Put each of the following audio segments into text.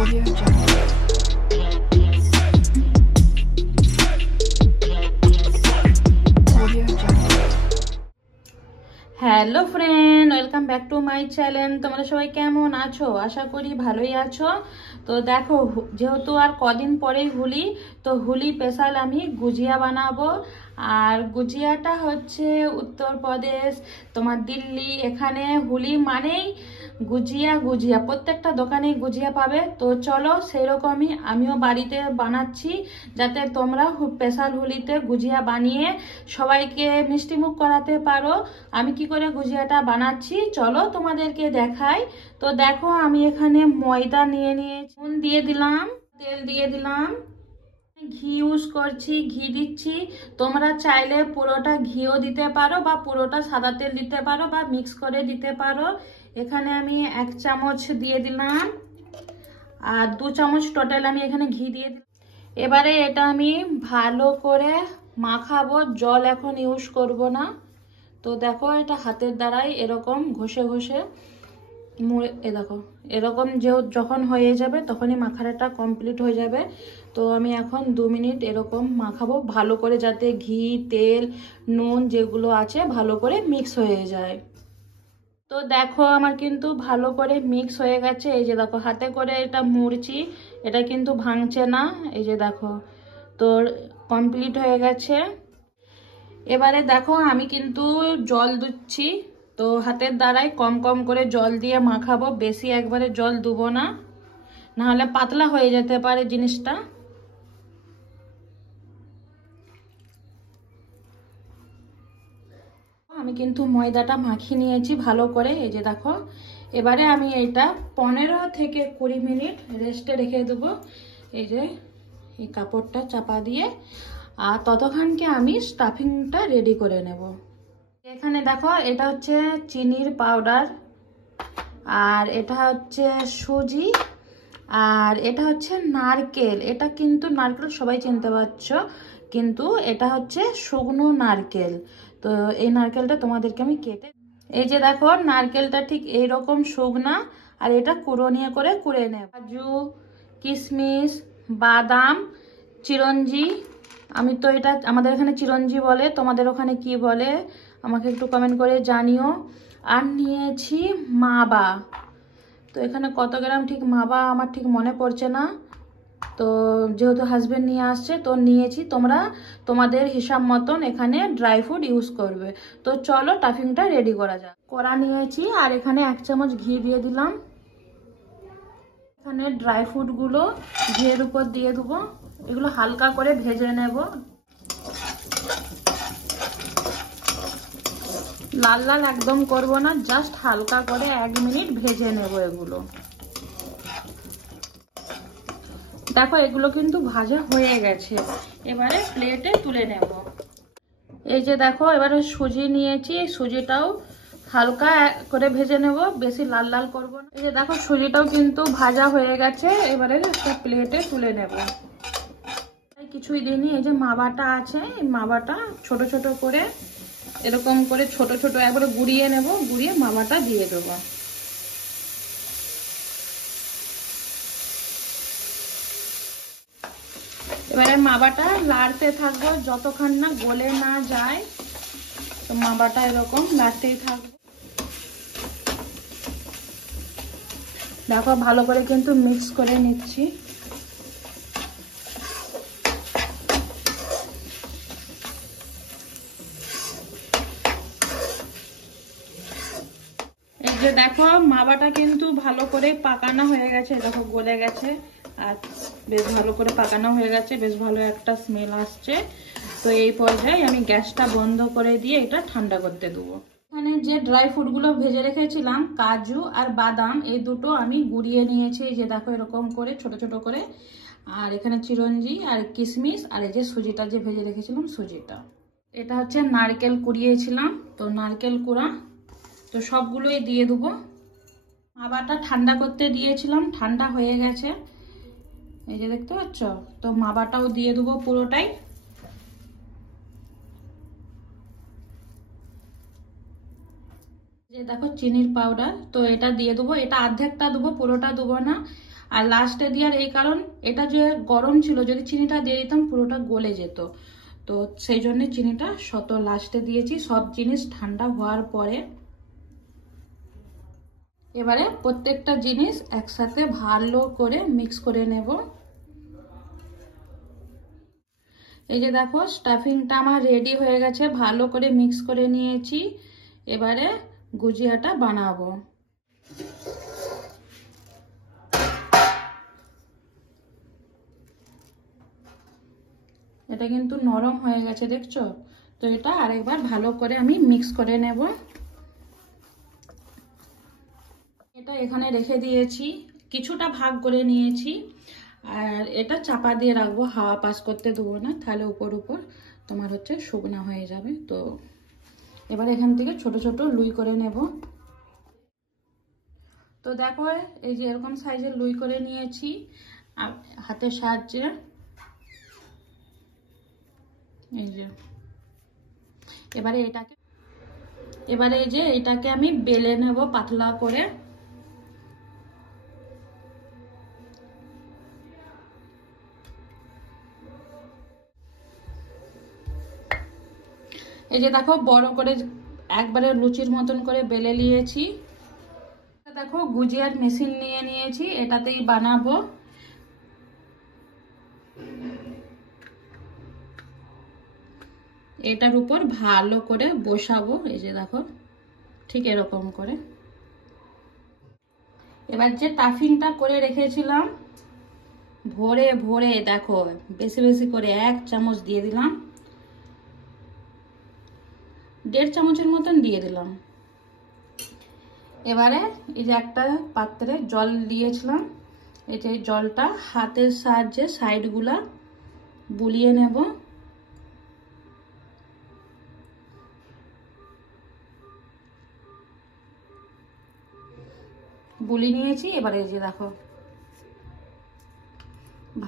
Audio Jungle. Audio Jungle. Hello friend, welcome back to my channel. তোমরা সবাই কেমন আছো? আশা করি ভালোই আছো। তো দেখো, যেহেতু আর কদিন পরেই হোলি, তো হোলি স্পেশাল আমি গুজিয়া বানাবো। আর গুজিয়াটা হচ্ছে উত্তরপ্রদেশ, তোমার দিল্লি, এখানে হোলি মানেই গুজিয়া গুজিয়া, প্রত্যেকটা দোকানেই গুজিয়া পাবে। তো চলো সেরকমই আমিও বাড়িতে বানাচ্ছি, যাতে তোমরা স্পেশাল হোলিতে গুজিয়া বানিয়ে সবাইকে মিষ্টিমুখ করাতে পারো। আমি কি করে গুজিয়াটা বানাচ্ছি চলো তোমাদেরকে দেখাই। তো দেখো, আমি এখানে ময়দা নিয়ে নিয়েছি, নুন দিয়ে দিলাম, তেল দিয়ে দিলাম, ঘি ইউজ করছি, ঘি দিচ্ছি। তোমরা চাইলে পুরোটা ঘিও দিতে পারো বা পুরোটা সাদা তেল দিতে পারো বা মিক্স করে দিতে পারো। এখানে আমি 1 চামচ দিয়ে দিলাম আর 2 চামচ টোটাল আমি এখানে ঘি দিয়ে দিলাম। এবারে এটা আমি ভালো করে মাখাবো, জল এখন ইউজ করব না। তো দেখো, এটা হাতের দ্বারাই এরকম ঘষে ঘষে দেখো এরকম যখন হয়ে যাবে তখনই মাখাটা কমপ্লিট হয়ে যাবে। তো আমি এখন 2 মিনিট এরকম মাখাবো ভালো করে, যাতে ঘি, তেল, নুন যেগুলো আছে ভালো করে মিক্স হয়ে যায়। তো দেখো, আমার কিন্তু ভালো করে মিক্স হয়ে গেছে। এই যে দেখো, হাতে করে এটা মুড়ছি, এটা কিন্তু ভাঙছে না। এই যে দেখো, তো কমপ্লিট হয়ে গেছে। এবারে দেখো, আমি কিন্তু জল দিচ্ছি। তো হাতের দ্বারাই কম কম করে জল দিয়ে মাখাবো, বেশি একবারে জল দেবো না, নাহলে পাতলা হয়ে যেতে পারে জিনিসটা। আমি কিন্তু ময়দাটা মাখিয়ে নিয়েছি ভালো করে। এই যে দেখো, এবারে আমি এটা 15 থেকে 20 মিনিট রেস্টে রেখে দেবো। এই যে এই কাপড়টা চাপা দিয়ে, আর ততক্ষণকে আমি স্টাফিংটা রেডি করে নেব। এখানে দেখো, এটা হচ্ছে চিনির পাউডার, আর এটা হচ্ছে সুজি, আর এটা হচ্ছে নারকেল। এটা কিন্তু নারকেল সবাই চিনতে পারছো, কিন্তু এটা হচ্ছে শুকনো নারকেল। তো এই নারকেলটা তোমাদেরকে আমি কেটে, এই যে দেখো, নারকেলটা ঠিক এইরকম শুকনা, আর এটা কুড়োনিয়া করে কুড়ে নেব। কাজু, কিশমিশ, বাদাম, চিরঞ্জি, আমি তো এটা আমাদের এখানে চিরঞ্জি বলে, তোমাদের ওখানে কি বলে আমাকে একটু কমেন্ট করে জানিও। আর নিয়েছি মাবা। তো এখানে কত গ্রাম ঠিক মাবা আমার ঠিক মনে পড়ছে না, তো যেহেতু হাজবেন্ড নিয়ে আসছে তো নিয়েছি। তোমরা তোমাদের হিসাব মতন এখানে ড্রাই ফ্রুট ইউজ করবে। তো চলো টাফিংটা রেডি করা যাক। কড়া নিয়েছি আর এখানে 1 চামচ ঘি দিয়ে দিলাম। এখানে ড্রাই ফ্রুটগুলো ঘিয়ের উপর দিয়ে দেবো, এগুলো হালকা করে ভেজে নেব। লাল লাল একদম করব না, জাস্ট হালকা করে 1 মিনিট ভেজে নেব এগুলো। দেখো, এগুলো কিন্তু ভাজা হয়ে গেছে, এবারে প্লেটে তুলে নেব। এই যে দেখো, এবারে সুজি নিয়েছি, এই সুজিটাও হালকা করে ভেজে নেব, বেশি লাল লাল করব না। এই যে দেখো, সুজিটাও কিন্তু ভাজা হয়ে গেছে, এবারে একটা প্লেটে তুলে নেব। কিছুই দিইনি, এই যে মাবাটা আছে, এই মাবাটা ছোট ছোট করে এরকম করে ছোট ছোট একবারে গুঁড়িয়ে নেব, গুঁড়িয়ে মাবাটা দিয়ে দেবো। এবারে মাবাটা লাড়তে থাকবো যতক্ষণ না গলে না যায়। তো মাবাটা এরকম লাড়তেই থাকবো। দেখো, ভালো করে কিন্তু মিক্স করে নিচ্ছি। এই যে দেখো, মাবাটা কিন্তু ভালো করে পাকানো হয়ে গেছে, দেখো গলে গেছে, আর বেশ ভালো করে পাকানো হয়ে গেছে, বেশ ভালো একটা স্মেল আসছে। তো এই পর্যায়ে আমি গ্যাসটা বন্ধ করে দিয়ে এটা ঠান্ডা করতে দেবো। এখানে যে ড্রাই ফ্রুটগুলো ভেজে রেখেছিলাম, কাজু আর বাদাম, এই দুটো আমি গুঁড়িয়ে নিয়েছি। এই যে দেখো, এরকম করে ছোট ছোট করে। আর এখানে চিরঞ্জি আর কিশমিশ, আর এই যে সুজিটা যে ভেজে রেখেছিলাম সুজিটা। এটা হচ্ছে নারকেল কুড়িয়েছিলাম, তো নারকেল কুড়া, তো সবগুলোই দিয়ে দেবো। মাবাটা ঠান্ডা করতে দিয়েছিলাম, ঠান্ডা হয়ে গেছে, এই যে দেখতে পাচ্ছ। তো মাবাটাও দিয়ে দেবো পুরোটাই। যে দেখো, চিনির পাউডার, তো এটা দিয়ে দেবো, এটা অর্ধেকটা দেবো, পুরোটা দেবো না। আর লাস্টে দেওয়ার এই কারণ, এটা যে গরম ছিল, যদি চিনিটা দিয়ে দিতাম পুরোটা গলে যেত, তো সেই জন্য চিনিটা লাস্টে দিয়েছি, সব জিনিস ঠান্ডা হওয়ার পরে। এবারে প্রত্যেকটা জিনিস একসাথে ভালো করে মিক্স করে নেব। এই যে দেখো স্টাফিংটা আমার রেডি হয়ে গেছে, ভালো করে মিক্স করে নিয়েছি। এবারে গুজিয়াটা বানাবো। এটা কিন্তু নরম হয়ে গেছে, দেখছো তো? এটা আরেকবার ভালো করে আমি মিক্স করে নেব। এটা এখানে রেখে দিয়েছি, কিছুটা ভাগ করে নিয়েছি, আর এটা চাপা দিয়ে রাখবো, হাওয়া পাস করতে দেবো না, তাহলে উপর উপর তোমার হচ্ছে শুকনা হয়ে যাবে। তো এবার এখান থেকে ছোট ছোট লুই করে নেব। তো দেখো এই যে এরকম সাইজের লুই করে নিয়েছি হাতের সাহায্যে। এই যে এবারে এই যে এটাকে আমি বেলে নেব পাতলা করে। এই যে দেখো বড় করে একবারে লুচির মতন করে বেলে নিয়েছি। দেখো গুজিয়ার মেশিন নিয়ে নিয়েছি, এটাতেই বানাবো। এটার উপর ভালো করে বসাবো, এই যে দেখো ঠিক এরকম করে। এবার যে টাফিংটা করে রেখেছিলাম ভরে ভরে, দেখো বেশি বেশি করে 1 চামচ দিয়ে দিলাম, 1.5 চামচের মতন দিয়ে দিলাম। এবারে এই যে একটা পাত্রে জল দিয়েছিলাম, এই যে জলটা হাতের সাহায্যে সাইডগুলা বুলিয়ে নেব। বুলি নিয়েছি। এবারে এই যে দেখো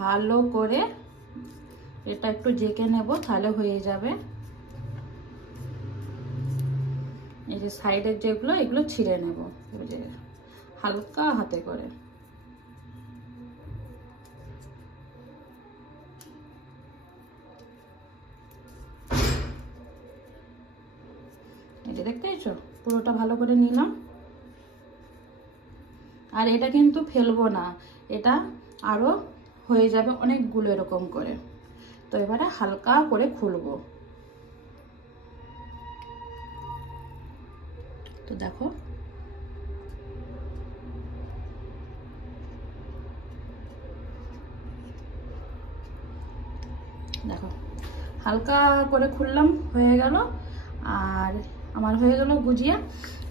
ভালো করে এটা একটু জেকে নেব, তাহলে হয়ে যাবে। এই যে সাইডের যেগুলো, এগুলো ছিঁড়ে নেব হালকা হাতে করে। এই যে দেখতে পাচ্ছ, পুরোটা ভালো করে নিলাম। আর এটা কিন্তু ফেলবো না, এটা আরো হয়ে যাবে অনেকগুলো এরকম করে। তো এবারে হালকা করে খুলবো। তো দেখো দেখো হালকা করে খুললাম, হয়ে গেল। আর আমার হয়ে গেল গুজিয়া।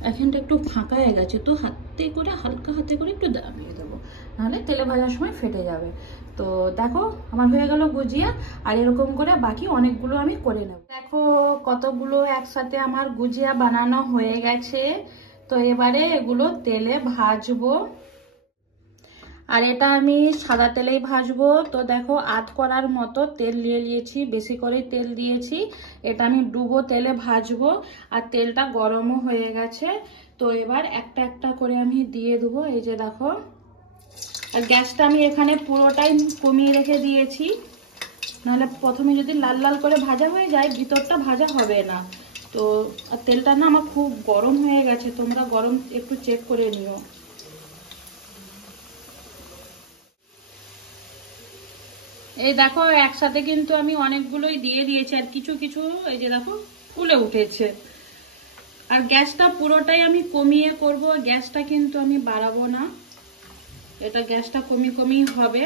এখানটা একটু ফাঁকা হয়ে গেছে, তো হাতে করে হালকা হাতে করে একটু দাবিয়ে দেবো, নাহলে তেলে ভাজার সময় ফেটে যাবে। তো দেখো আমার হয়ে গেল গুজিয়া। আর এরকম করে বাকি অনেকগুলো আমি করে নেব। দেখো কতগুলো একসাথে আমার গুজিয়া বানানো হয়ে গেছে। তো এবারে এগুলো তেলে ভাজবো। আর এটা আমি সাদা তেলেই ভাজবো। তো দেখো আধ কড়ার মতো তেল নিয়ে নিয়েছি, বেশি করে তেল দিয়েছি। এটা আমি ডুবো তেলে ভাজবো, আর তেলটা গরমও হয়ে গেছে। তো এবার একটা একটা করে আমি দিয়ে দেবো। এই যে দেখো, আর গ্যাসটা আমি এখানে পুরোটাই কমিয়ে রেখে দিয়েছি, নাহলে প্রথমে যদি লাল লাল করে ভাজা হয়ে যায় ভিতরটা ভাজা হবে না। তো আর তেলটা না আমার খুব গরম হয়ে গেছে, তোমরা গরম একটু চেক করে নিও। এই দেখো একসাথে কিন্তু আমি অনেকগুলোই দিয়ে দিয়েছি, আর কিছু কিছু এই যে দেখো ফুলে উঠেছে। আর গ্যাসটা পুরোটাই আমি কমিয়ে করব, গ্যাসটা কিন্তু আমি বাড়াবো না। এটা গ্যাসটা কমিয়ে হবে,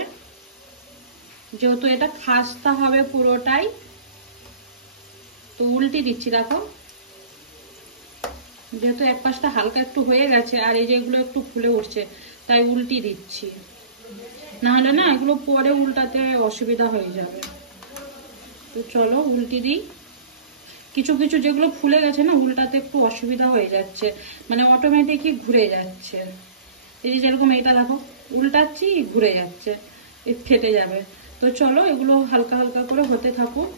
যেহেতু এটা খাস্তা হবে পুরোটাই। তো উল্টে দিচ্ছি, দেখো যেহেতু এক পাশটা হালকা একটু হয়ে গেছে আর এই যে এগুলো একটু ফুলে উঠছে, তাই উল্টে দিচ্ছি, না হলে না এগুলো পরে উল্টাতে অসুবিধা হয়ে যাবে। তো চলো উল্টে দিই। কিছু কিছু যেগুলো ফুলে গেছে না, উল্টাতে একটু অসুবিধা হয়ে যাচ্ছে, মানে অটোমেটিকই ঘুরে যাচ্ছে। এই যে যেরকম এটা দেখো উল্টাচ্ছি ঘুরে যাচ্ছে, ফেটে যাবে। তো চলো এগুলো হালকা হালকা করে হতে থাকুক।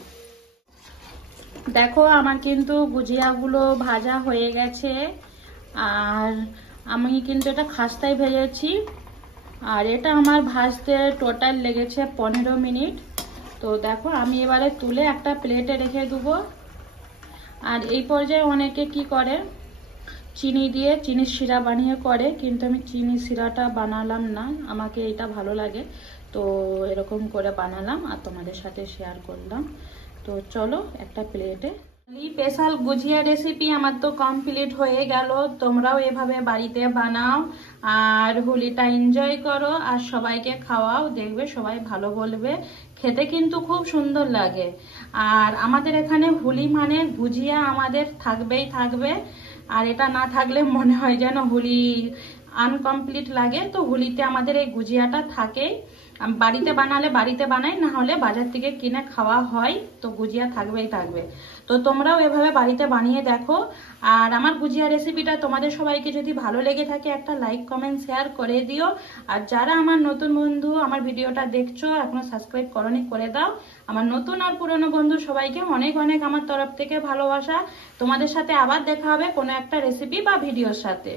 দেখো আমার কিন্তু গুজিয়াগুলো ভাজা হয়ে গেছে, আর আমি কিন্তু এটা খাস্তায় ভেজেছি। আর এটা আমার ভাজতে টোটাল লেগেছে 15 মিনিট। তো দেখো আমি এবারে তুলে একটা প্লেটে রেখে দেবো। আর এই পর্যায়ে অনেকে কি করে চিনি দিয়ে চিনির শিরা বানিয়ে করে, কিন্তু আমি চিনির শিরাটা বানালাম না, আমাকে এটা ভালো লাগে তো এরকম করে বানালাম আর তোমাদের সাথে শেয়ার করলাম। তো চলো একটা প্লেটে। স্পেশাল গুজিয়া রেসিপি আমার তো কমপ্লিট হয়ে গেল। তোমরাও এভাবে বাড়িতে বানাও আর হোলিটা এনজয় করো আর সবাইকে খাওয়াও, দেখবে সবাই ভালো বলবে। খেতে কিন্তু খুব সুন্দর লাগে। আর আমাদের এখানে হোলি মানে গুজিয়া আমাদের থাকবেই থাকবে। আর এটা না থাকলে মনে হয় যেন হোলি আনকমপ্লিট লাগে। তো হোলিতে আমাদের এই গুজিয়াটা থাকেই। বাড়িতে বানালে বাড়িতে বানাই, না হলে বাজার থেকে কিনে খাওয়া হয়। তো গুজিয়া থাকবেই থাকবে। তো তোমরাও এভাবে বাড়িতে বানিয়ে দেখো। আর আমার গুজিয়া রেসিপিটা তোমাদের সবাইকে যদি ভালো লেগে থাকে একটা লাইক কমেন্ট শেয়ার করে দিও। আর যারা আমার নতুন বন্ধু আমার ভিডিওটা দেখছো এখনো সাবস্ক্রাইব করনি, করে দাও। আমার নতুন আর পুরনো বন্ধু সবাইকে অনেক অনেক আমার তরফ থেকে ভালোবাসা। তোমাদের সাথে আবার দেখা হবে কোনো একটা রেসিপি বা ভিডিওর সাথে।